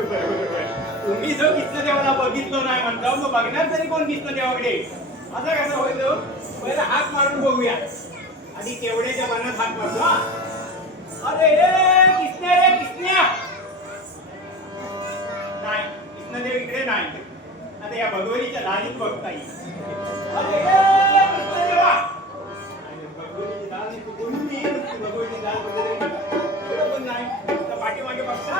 तुम्ही जो कृष्णदेवाला बघितलो नाही म्हणता मग बघणार तरी कोण कृष्णदेवाकडे असं कसं होईल पहिला हात मारून बघूया आधी केवढ्याच्या मनात हात मारतो अरे कृष्ण रे कृष्ण्या नाही कृष्णदेव इकडे नाही आता या भगवतीच्या लालीत बघता येईल अरे कृष्णदेवा भगवतीची लाल भगवतीची लाल वगैरे पण नाही तर पाठीमागे बघता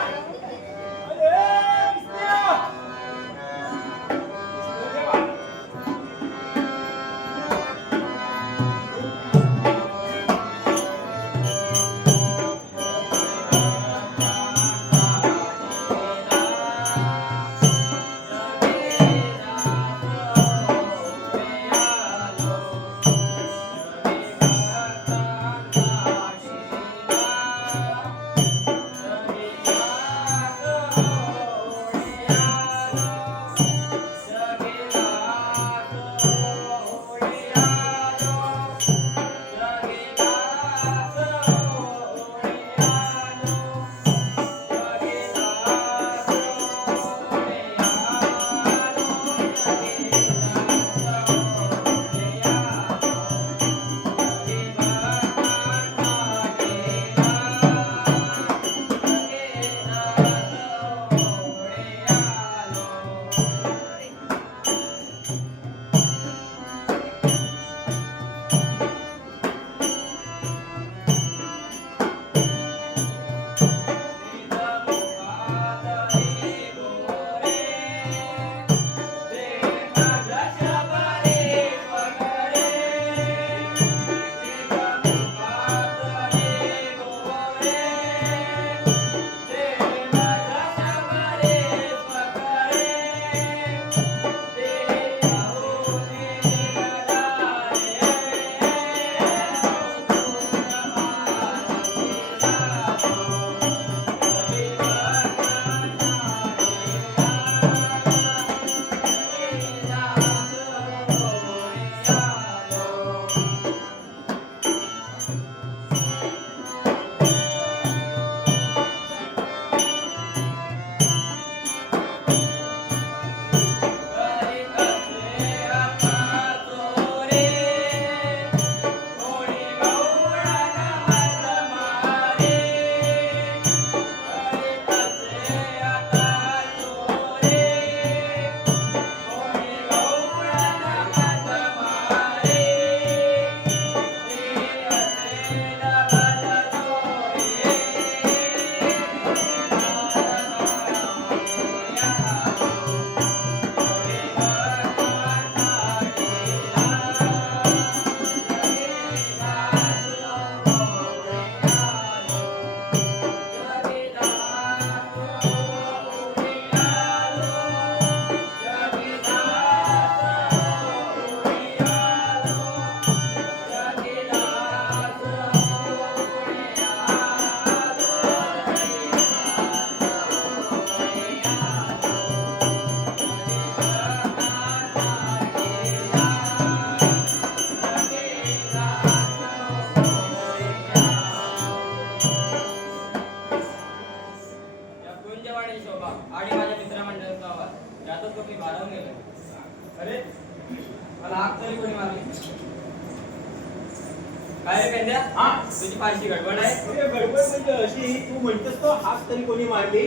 काय रे पेंद्या? हा तुझी फारशी गडबड आहे. अरे गडबड म्हणजे अशी तू म्हणतोस तो हात तरी कोणी मारली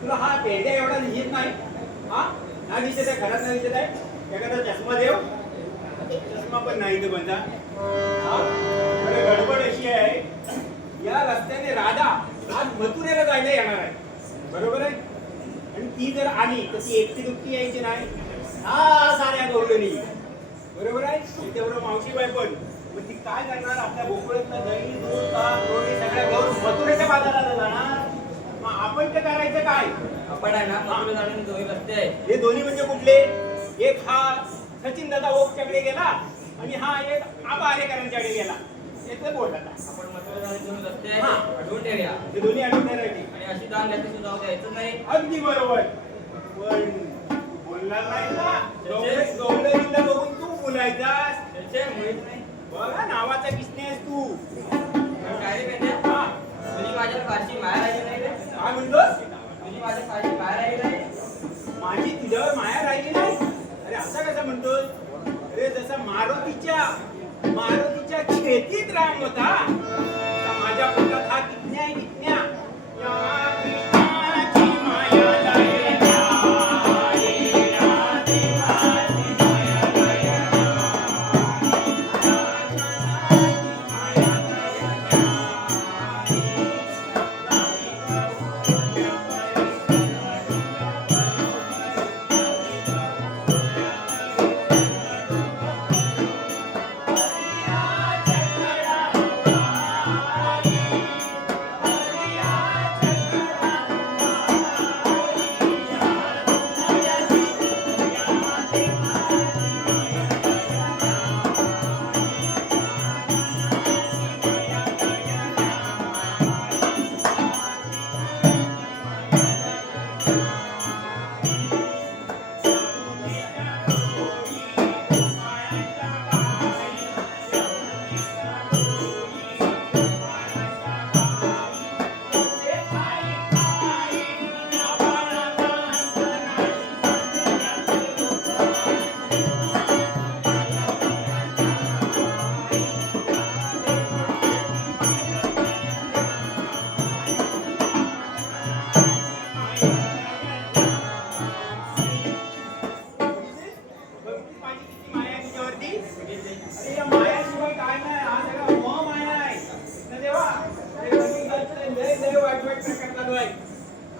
तुला हा पेंड्या एवढा दिसत नाही हा ना दिसत आहे खरात नाही दिसत आहे एखादा चष्मा देव चष्मा पण नाही तो बंदा हा अरे गडबड अशी आहे या रस्त्याने राधा आज मथुरेला जायला येणार आहे बरोबर आहे आणि ती जर आली तर ती एकटी दुखती यायची नाही हा साऱ्या गवळणी बरोबर आहे तेवढं मावशीबाई पण मग ती काय करणार आपल्या गोकुळातलं दही दूध ताक लोणी सगळ्या घेऊन मथुरेच्या बाजाराला जाणार मग आपण ते करायचं काय आपण आहे ना मथुरा जाण्याचे दोन्ही रस्ते आहे. हे दोन्ही म्हणजे कुठले एक हा सचिन दादा ओकच्याकडे गेला आणि हा एक आबा आरेकरांच्याकडे गेला याचं बोल आता आपण मथुरा जाण्याचे दोन्ही रस्ते आहे. हा. आठवून ठेवूया. हे दोन्ही आठवण्यासाठी आणि अशी दान घ्यायची सुद्धा द्यायचं नाही. अगदी बरोबर पण बोलणार नाही ना गवळणीला बघून तू बोलायचास त्याचे मुळीच नाही. बघा नावाचा किसने आहेस तू पण काय रे पेंद्या? हा तुझी माझ्या फारशी माया राहिली नाही रे. काय म्हणतोस तुझी माझ्या फारशी माया राहिली नाही. माझी तुझ्यावर माया राहिली नाही अरे असा कसा म्हणतोस अरे जसा मारुतीच्या शेतीत राम होता तसा माझ्या पोटात हा कितन्या आहे कितन्या या कृष्णाची माया लागल्या, लीला देवाची माया लागल्या, बघितलीस माझी किती माया आहे तुझ्यावरती अरे या मायाशिवाय काय नाही हा सगळा मोह माया आहे ना देवा ते कलियुगातले लय वाईट प्रकार चालू आहे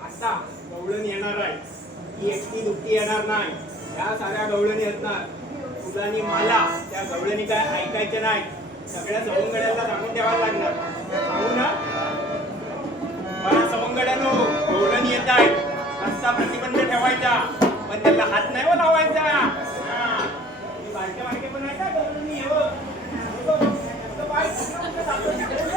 आता गवळण येणार आहे ही एकटी दुखती येणार नाही त्या साऱ्या गवळणी असणार तुलानी मला त्या गवळणी काय ऐकायचं नाही सगळ्या सवंगड्यांना सांगून द्यावं लागणार सांगू ना मला सवंगड्यानो गवळणी येत आहे रस्ता प्रतिबंध ठेवायचा पण त्याला हात नाही हो लावायचा हा. हे बारके पण आहे का गवळणी हे बघ. हे बघ. असं पाय टाकलं, टाकलं, टाकलं.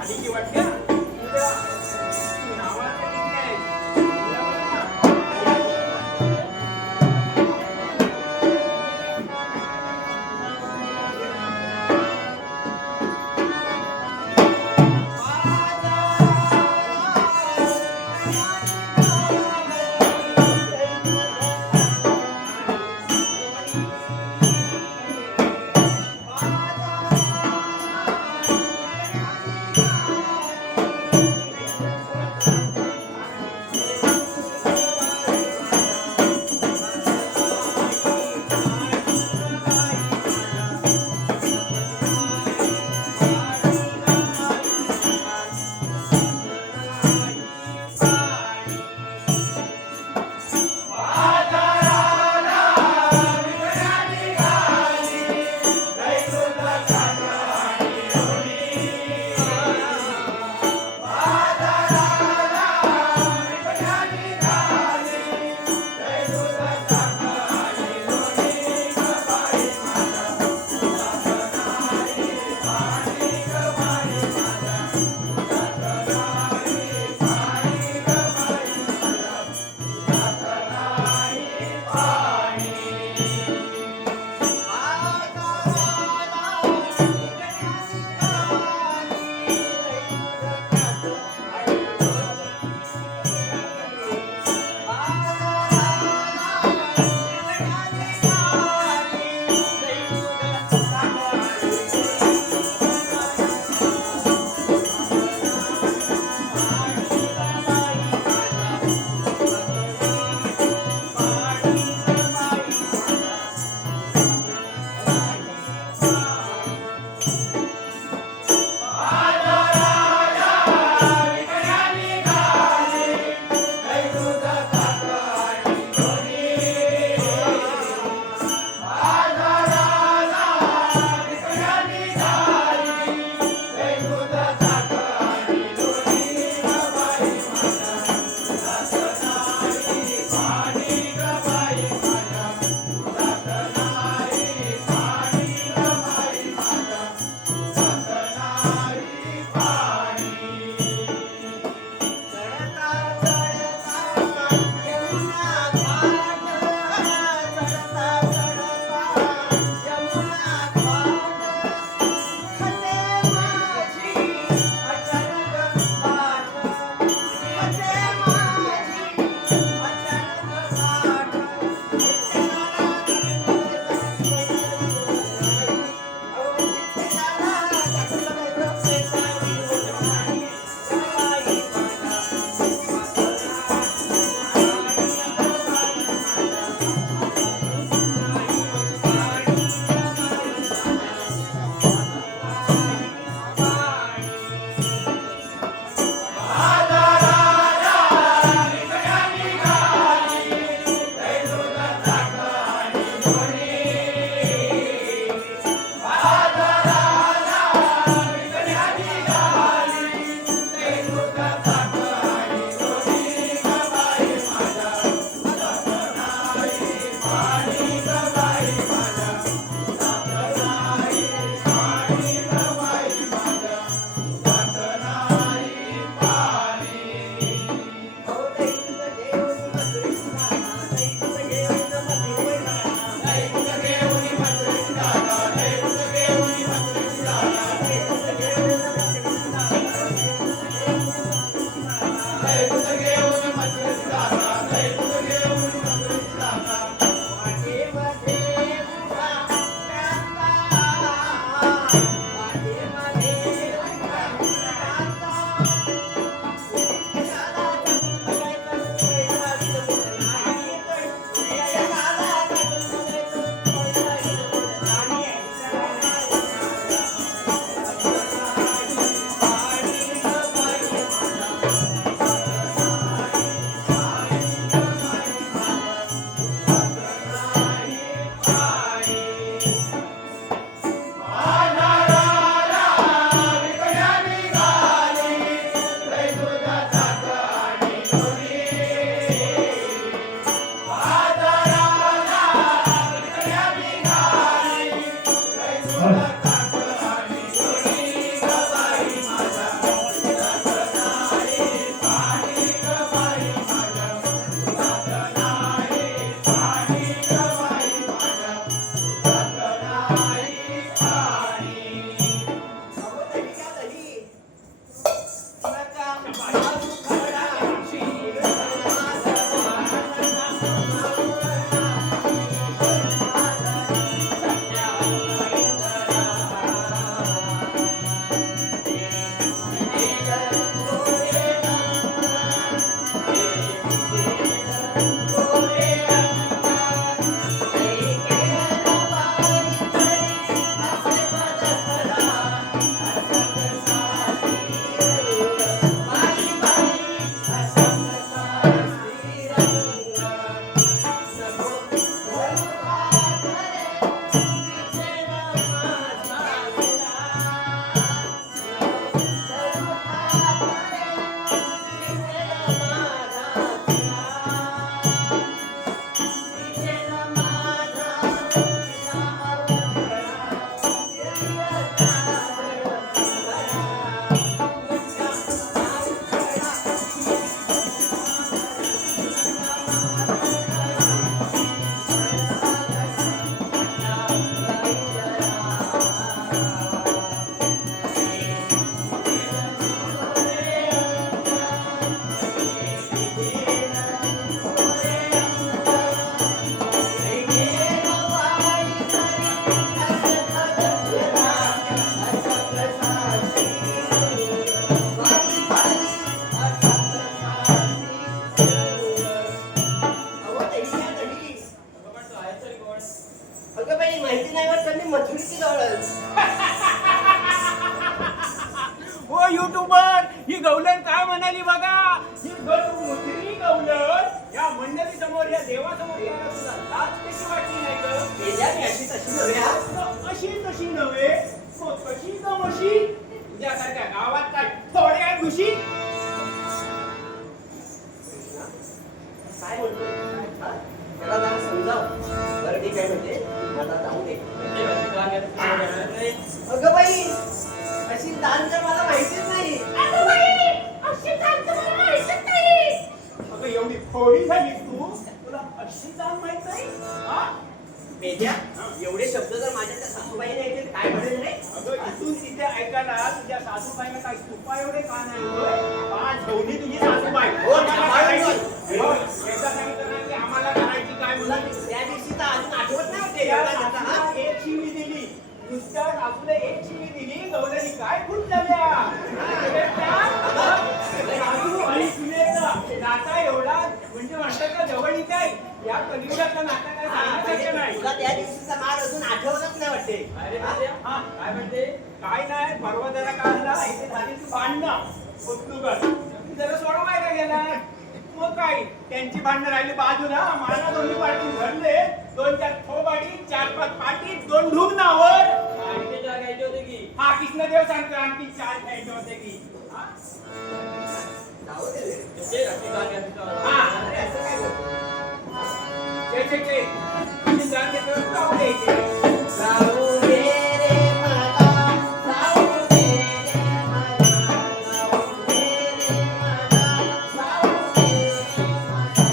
आधीची वाटते ना? तुझ्या नावाचं किती आहे? तुला बघ ना. अगं बाई माहिती नाही वाटत मी मथुरीची जवळच. हो युट्यूबर ही गवलन काय म्हणाली बघा. ही मुद्री गवलन या मंडळी समोर या देवासमोर यायला तुला लाज कशी वाटली नाही ग. गेल्या मी अशी तशी नव्हे हा. अशी तशी नव्हे कशी कशी तुझ्यासारख्या गावात काय थोडे आहे घुशी. काय म्हणतो हा? त्याला जरा समजाव. बरं ठीक आहे म्हणते मला जाऊ दे. अगं बाई अशी दान तर मला माहितीच नाही. अगं एवढी थोडी झाली तू तुला अशी जाण माहित नाही हा? मेध्या एवढे शब्द जर माझ्या त्या सासूबाईने ऐकले तर काय म्हणेल रे. अगं इथून तिथे ऐकायला तुझ्या सासूबाईला काय तुपा एवढे का नाही होय? का ठेवली तुझी सासूबाई हो, सांभाळून हो, एकदा सांगितलं ना की आम्हाला करायची काय तुला म्हणून त्या दिवशी तर अजून आठवत नाही होते त्या एवढा त्याचा, हा? सासूला एक शिवी दिली नुसत्या सासूला एक शिवी दिली गवल्याने काय खुश झाल्या सासू आणि सुनेचा नाता एवढा म्हणजे म्हणतात का जवळीक आहे. या कलियुगातला नाता काय हा, सांगितलं नाही. तुला त्या दिवशीचा मार अजून आठवतच नाही वाटते. अरे म्हणजे हा, काय म्हणते काय नाही परवा जरा काढला इथे झाली ती भांडणं पोतनुगर जरा सोडवायला गेला. मग काय त्यांची भांडणं राहिली बाजूला मला दोन्ही पाठी धरले 2-4 थोबाडी 4-5 पाठी 2 ढूग नावर. आणखी चार घ्यायचे होते की हा कृष्णदेव सांगतो आणखी 4 घ्यायचे होते की हा? जाऊ दे रे. म्हणजे अशी गाण घ्यायची होती. हा. अरे असं काय करतो? छे. तुम्ही जाण घेतो जाऊ द्यायचे. जाऊ दे रे मला, जाऊ दे रे मला, जाऊ दे रे मला, जाऊ दे रे मला.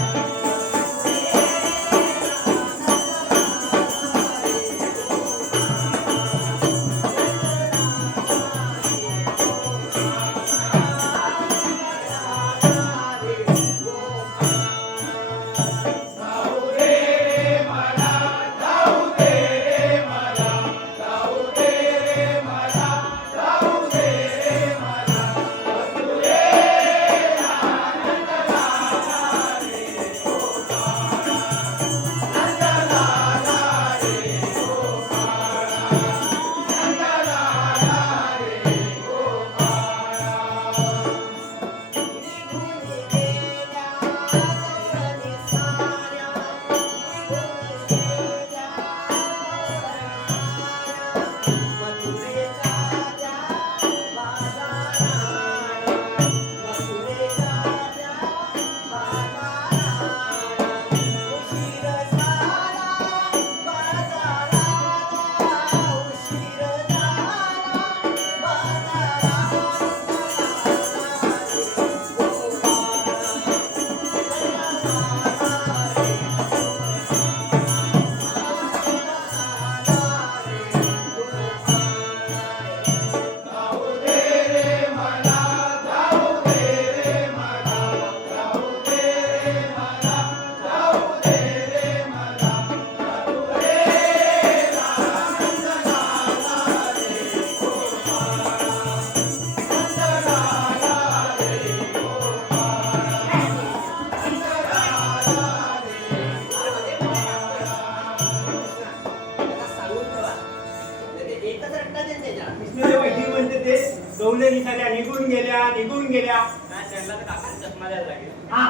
खड्डा दे त्याच्या. कृष्णदेव ही म्हणते ते गवलेली सगळ्या निघून गेल्या नाही, त्यांना तर काकांना चष्मा द्यायला लागेल. हा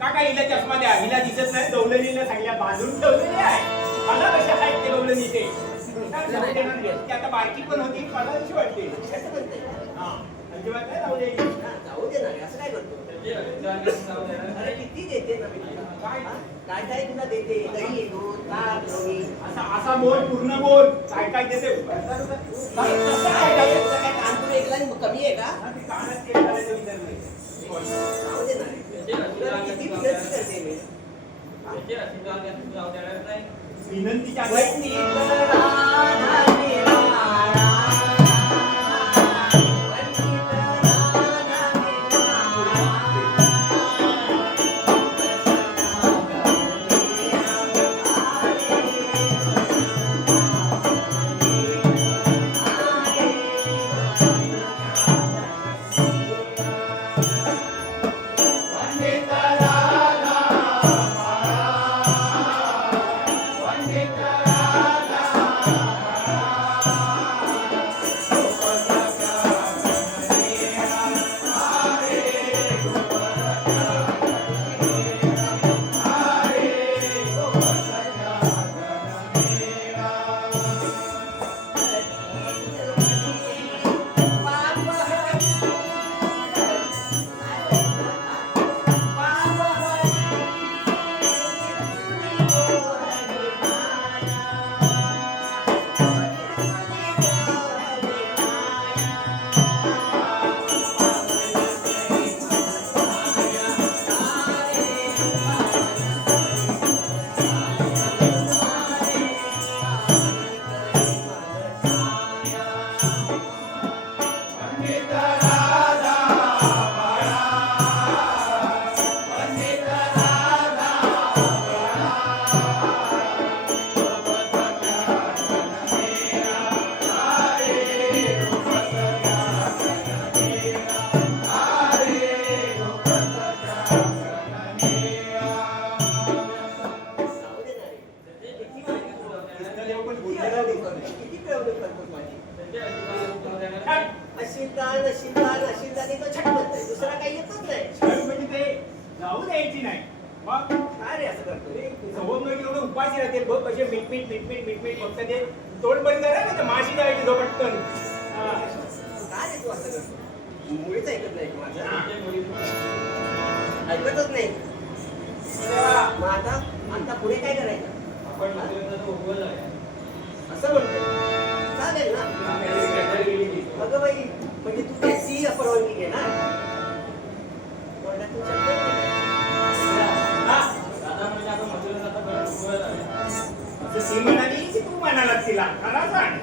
काका हिला चष्मा द्या हिला दिसत नाही गवलेलीला सगळ्या बांधून ठेवलेले आहे मला कशा आहेत ते गवलेली ते ती आता बारकी पण होती मला अशी वाटते कसं म्हणते? हा अजिबात नाही लावलेली हा, जाऊ दे ना रे, असं काय करतो? त्यांची अशी जाऊ देणार अरे नाही. किती देते ना मी तुला? काय? हा? काय काय तुला देते? दही, दूध, ताक, लोणी. असा बोल पूर्ण बोल काय काय देते कसं काय काय? तुला काय कान तुला ऐकला आणि कमी आहे का? हा, ते कानात तेल घालायचं विसरले. जाऊ दे ना रे. तुला किती विनंती करते मी. त्यांची अशी जाऊ देणार नाही. विनंतीच्या वैदिक राधा निराळा. वैदिक राधा कृष्णदेव पण बोललेला दिसत नाही. किती प्रयोग करतो माझी. त्यांची अशी जाऊ देणार नाही. अशिलदान अशिलदान अशिलदान तो छट म्हणतोय. दुसरा काही येतच नाही. तर म्हणजे ते जाऊ द्यायची नाही मग काय रे असं करतो रे? सवंगडी एवढं उपाशी राहते बघ कसे मिटमीट फक्त ते तोंड बंद करा ना ते माशी द्यायची तो पटकन हा. काय रे तू असं करतो? मुळीच ऐकत नाही तू माझं. त्यांची मुली ऐकतच नाही. तेव्हा मग आता पुढे काय करायचं? आपण मित्रांचा तो उगवला आहे. असं म्हणतो. चालेल ना. आपल्याला गेली की. अगं बाई म्हणजे तू त्याची परवानगी घे ना. तोंडातून शब्द नाही. हा, दादा म्हणजे आपण मजुरांना आता परत उगवला आहे. असं ती म्हणाली की तू म्हणालास तिला खरा सांग